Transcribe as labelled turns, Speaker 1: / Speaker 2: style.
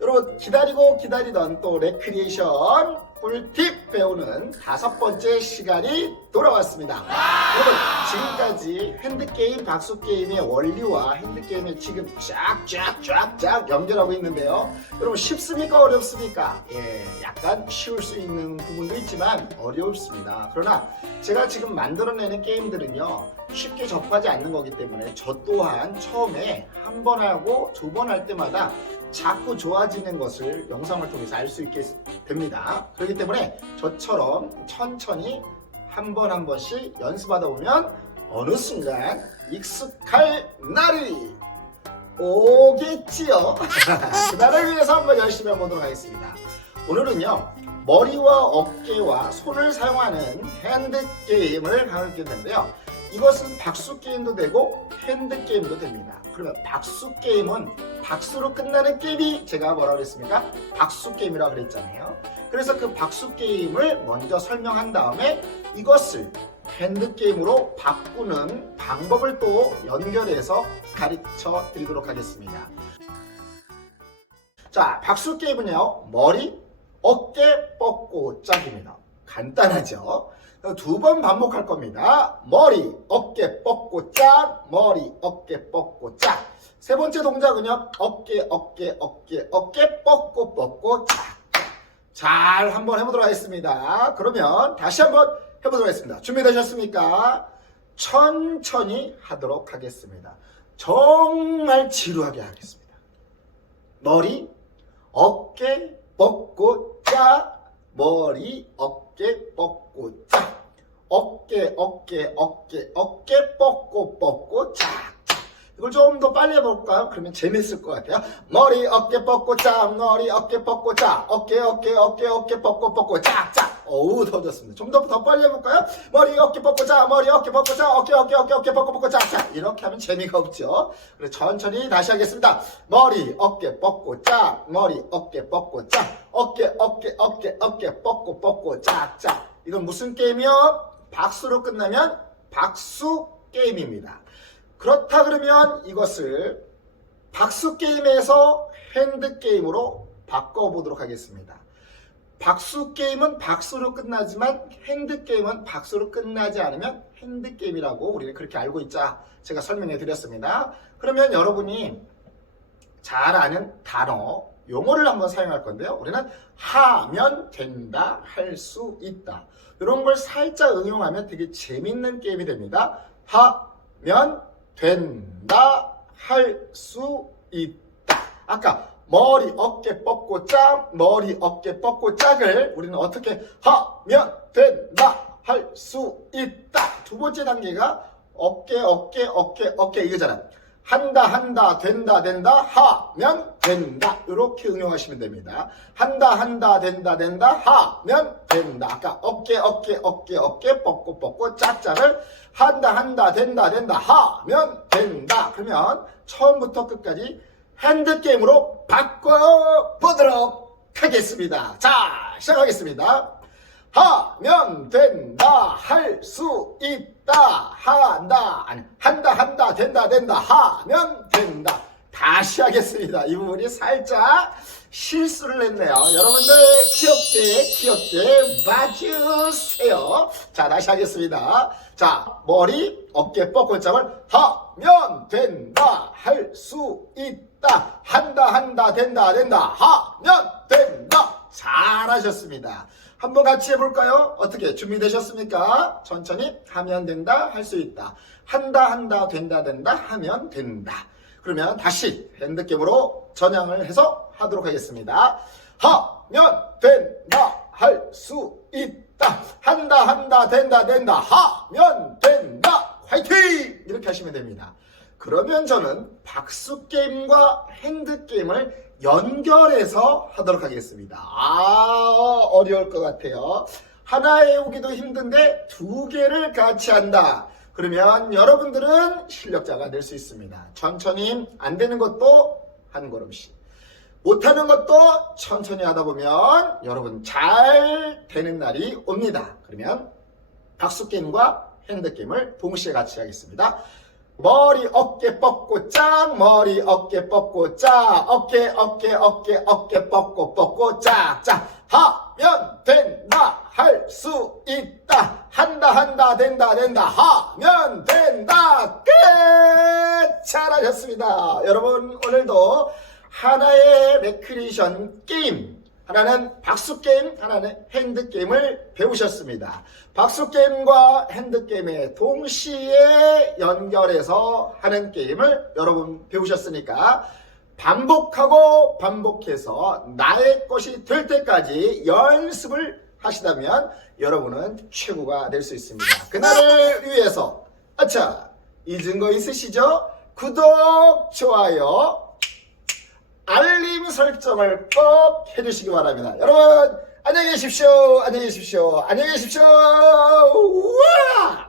Speaker 1: 여러분 기다리고 기다리던 또 레크리에이션 꿀팁 배우는 다섯 번째 시간이 돌아왔습니다. 여러분 지금까지 핸드게임 박수게임의 원리와 핸드게임의 지금 쫙쫙쫙쫙 연결하고 있는데요. 여러분 쉽습니까 어렵습니까? 예, 약간 쉬울 수 있는 부분도 있지만 어렵습니다. 그러나 제가 지금 만들어내는 게임들은요 쉽게 접하지 않는 거기 때문에 저 또한 처음에 한 번 하고 두 번 할 때마다 자꾸 좋아지는 것을 영상을 통해서 알 수 있게 됩니다. 그렇기 때문에 저처럼 천천히 한 번 한 번씩 연습하다 보면 어느 순간 익숙할 날이 오겠지요. 그날을 위해서 한번 열심히 해보도록 하겠습니다. 오늘은요 머리와 어깨와 손을 사용하는 핸드 게임을 하게 텐데요. 이것은 박수 게임도 되고 핸드 게임도 됩니다. 그러면 박수 게임은 박수로 끝나는 게임이 제가 뭐라 그랬습니까? 박수 게임이라고 그랬잖아요. 그래서 그 박수 게임을 먼저 설명한 다음에 이것을 핸드 게임으로 바꾸는 방법을 또 연결해서 가르쳐 드리도록 하겠습니다. 자, 박수 게임은요. 머리, 어깨 뻗고 짝입니다. 간단하죠? 두 번 반복할 겁니다. 머리, 어깨 뻗고 짝, 머리, 어깨 뻗고 짝. 세 번째 동작은요. 어깨, 어깨, 어깨, 어깨 뻗고 뻗고 짝. 잘 한번 해보도록 하겠습니다. 그러면 다시 한번 해보도록 하겠습니다. 준비되셨습니까? 천천히 하도록 하겠습니다. 정말 지루하게 하겠습니다. 머리, 어깨 뻗고 짝 머리 어깨 뻗고 짝 어깨 어깨 어깨 어깨 뻗고 뻗고 짝 짝. 이걸 좀 더 빨리 해볼까요? 그러면 재밌을 것 같아요. 머리 어깨 뻗고 짝 머리 어깨 뻗고 짝 어깨 어깨 어깨 어깨 뻗고 뻗고 짝짝 어우 더 좋습니다. 좀 더 더 빨리 해볼까요? 머리 어깨 뻗고 짝 머리 어깨 뻗고 짝 어깨 어깨 어깨 어깨 뻗고 뻗고 짝짝 이렇게 하면 재미가 없죠. 그래서 천천히 다시 하겠습니다. 머리 어깨 뻗고 짝 머리 어깨 뻗고 짝 어깨 어깨 어깨 어깨 뻗고 뻗고 짝 짝 이건 무슨 게임이요? 박수로 끝나면 박수 게임입니다. 그렇다 그러면 이것을 박수 게임에서 핸드 게임으로 바꿔보도록 하겠습니다. 박수 게임은 박수로 끝나지만 핸드 게임은 박수로 끝나지 않으면 핸드 게임이라고 우리는 그렇게 알고 있자 제가 설명해 드렸습니다. 그러면 여러분이 잘 아는 단어 용어를 한번 사용할 건데요. 우리는 하면 된다, 할 수 있다. 이런 걸 살짝 응용하면 되게 재밌는 게임이 됩니다. 하면 된다, 할 수 있다. 아까 머리 어깨 뻗고 짝, 머리 어깨 뻗고 짝을 우리는 어떻게 하면 된다, 할 수 있다. 두 번째 단계가 어깨 어깨 어깨 어깨 이거잖아. 한다 한다 된다 된다 하면 된다. 이렇게 응용하시면 됩니다. 한다 한다 된다 된다 하면 된다. 아까 어깨 어깨 어깨 어깨 뻗고 뻗고 짝짝을 한다 한다 된다 된다 하면 된다. 그러면 처음부터 끝까지 핸드게임으로 바꿔보도록 하겠습니다. 자 시작하겠습니다 하면 된다. 할 수 있다. 한다. 아니 한다 한다 된다 된다. 하면 된다. 다시 하겠습니다. 이 부분이 살짝 실수를 했네요. 여러분들 귀엽게 귀엽게 봐주세요. 자 다시 하겠습니다. 자 머리 어깨 뻗골장을 하면 된다. 할 수 있다. 한다 한다 된다 된다. 하면 된다 잘하셨습니다 한번 같이 해볼까요? 어떻게 준비되셨습니까? 천천히 하면 된다, 할 수 있다. 한다, 한다, 된다, 된다, 하면 된다. 그러면 다시 핸드게임으로 전향을 해서 하도록 하겠습니다. 하면 된다, 할 수 있다. 한다, 한다, 된다, 된다, 하면 된다. 화이팅! 이렇게 하시면 됩니다. 그러면 저는 박수 게임과 핸드 게임을 연결해서 하도록 하겠습니다. 아, 어려울 것 같아요. 하나 외우기도 힘든데 두 개를 같이 한다. 그러면 여러분들은 실력자가 될 수 있습니다. 천천히 안 되는 것도 한 걸음씩. 못하는 것도 천천히 하다 보면 여러분 잘 되는 날이 옵니다. 그러면 박수 게임과 핸드 게임을 동시에 같이 하겠습니다. 머리 어깨 뻗고 짝 머리 어깨 뻗고 짝 어깨 어깨 어깨 어깨 뻗고 뻗고 짝짝. 하면 된다 할 수 있다. 한다 한다 된다 된다. 하면 된다. 끝! 잘하셨습니다. 여러분 오늘도 하나의 레크리션 게임 하나는 박수 게임, 하나는 핸드 게임을 배우셨습니다. 박수 게임과 핸드 게임에 동시에 연결해서 하는 게임을 여러분 배우셨으니까 반복하고 반복해서 나의 것이 될 때까지 연습을 하시다면 여러분은 최고가 될 수 있습니다. 그날을 위해서 아차 잊은 거 있으시죠? 구독, 좋아요, 알림 설정을 꼭 해주시기 바랍니다. 여러분, 안녕히 계십시오. 안녕히 계십시오. 안녕히 계십시오. 우와!